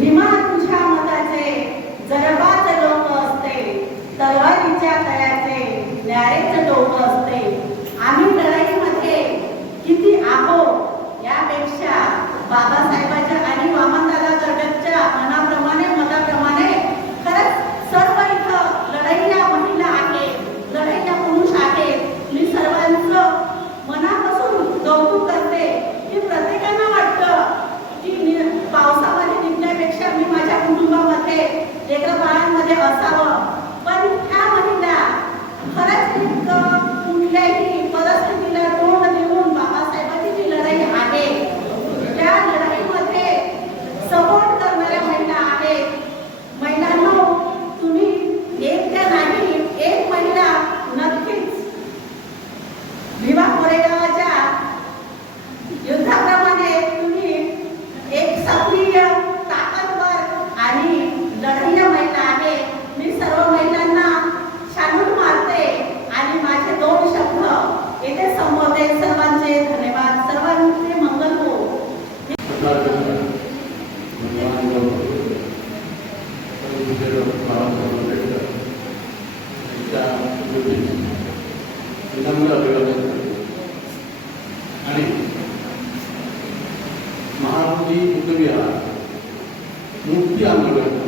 भीमा तुझ्या मताचे जरबाच लोक असते, तलवारीच्या तळ्याचे न्यारेच डोक असते. आम्ही लढाईमध्ये किती आहो यापेक्षा बाबासाहेबांच्या आणि वामनदादा कर्डकच्या मनाप्रमाणे मताप्रमाणे खरंच सर्व इथं लढाईया महिला आहेत, लढाईया पुरुष आहेत. मी सर्वांचं मनापासून कौतुक करते की प्रत्येकांना वाटतं की पावसामध्ये निघण्यापेक्षा मी माझ्या कुटुंबामध्ये लेकरं बाळांमध्ये असावं, पण ह्या महिला खरंच कुठल्याही परिस्थितीला तोंड देऊन बाबासाहेबांची जी लढाई आहे त्या लढाईमध्ये सपोर्ट करणाऱ्या महिला आहेत. महिलांनो, तुम्ही एक त्या नाही, एक महिला नक्कीच भीमा कोरेगावच्या युद्धाप्रमाणे तुम्ही एक सक्रिय ताकदवर आणि लढाईया महिला आहे. मी सर्व महिलांना शालूट मारते आणि माझे 2 शब्द येथे संबोधते. सर्वांचे धन्यवाद. सर्वांचे मंगल हो. आणि महात्मा बुद्धविहार मुक्ती आंदोलन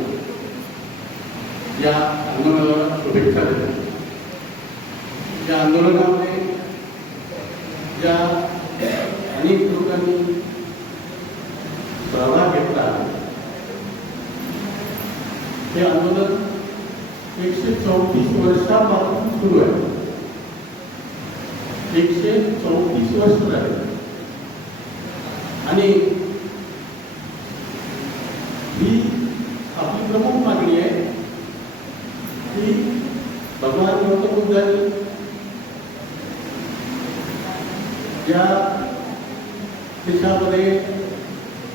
या आंदोलनाला शुभेच्छा देतात. या आंदोलनामध्ये ज्या अनेक लोकांनी सहभाग घेतला, हे आंदोलन 134 वर्षापासून सुरू आहे. 134 वर्ष झाले आणि ही आपली प्रमुख मागणी आहे की भगवान गौतम बुद्धांनी ज्या देशामध्ये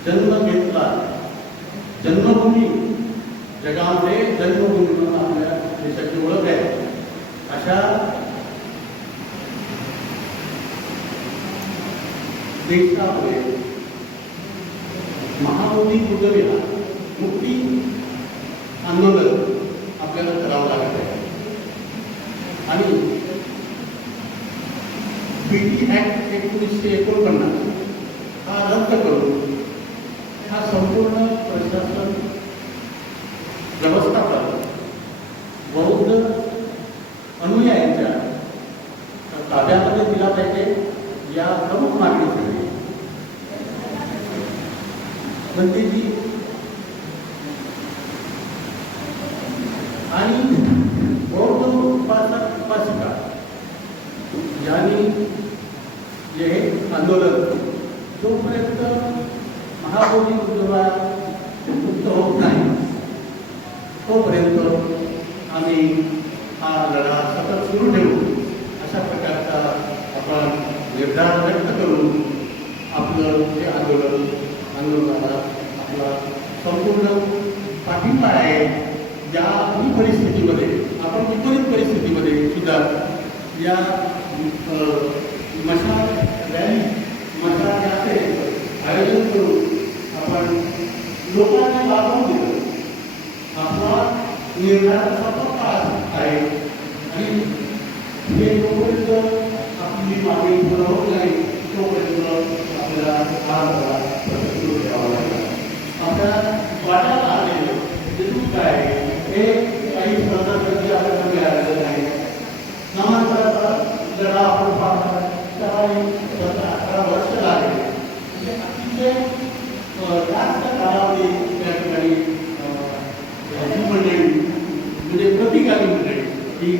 जन्म घेतला, जन्मभूमी जगामध्ये जन्मभूमी म्हणून आपल्या देशाची ओळख आहे, अशा देशामध्ये महाबोधी बुद्धविहार मुक्ती आंदोलन आपल्याला करावं लागत आहे. आणि बीटी ऍक्ट 1949 हा रद्द करून हा संपूर्ण प्रशासन व्यवस्थापन बौद्ध अनुयायांच्या ताब्यामध्ये दिला पाहिजे, या प्रमुख मागणीसाठी बंदीजी आणि बौद्ध उपासक उपासिका यांनी हे आंदोलन जोपर्यंत महाबोधी बुद्धविहार मुक्त होत नाही तोपर्यंत आम्ही हा लढा सतत सुरू ठेवू, अशा प्रकारचा आपण निर्धार व्यक्त करून आपलं हे आंदोलनाला आपला संपूर्ण पाठिंबा आहे. या परिस्थितीमध्ये आपण विपरीत परिस्थितीमध्ये सुद्धा या मशाल रॅली मशाल यात्रे आयोजन करून आपण लोकांना लाभून दिलं. आपला निर्धार सतत आहे आणि हे जोपर्यंत आपली मागणी पूर्ण होत नाही तोपर्यंत आपल्याला हा लढा सुरू ठेवावा लागला. आपल्या वाट्याला आलेलं जे दुःख आहे हे काही संदर्भांची आपल्याला मिळालेलं नाही. नामांतराचा लढा आपण पाहता त्याला 17-18 वर्ष लागले. म्हणजे अतिशय जास्त कालावधी त्या ठिकाणी मंडळी म्हणजे प्रतिकारी मंडळी ही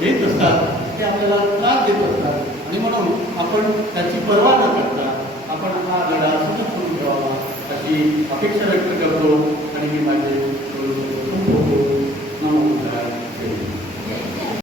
घेत असतात, ते आपल्याला त्रास देत असतात आणि म्हणून आपण त्याची पर्वा न करता आपण हा लढा सुरू ठेवावा अशी अपेक्षा व्यक्त करतो आणि मी माझे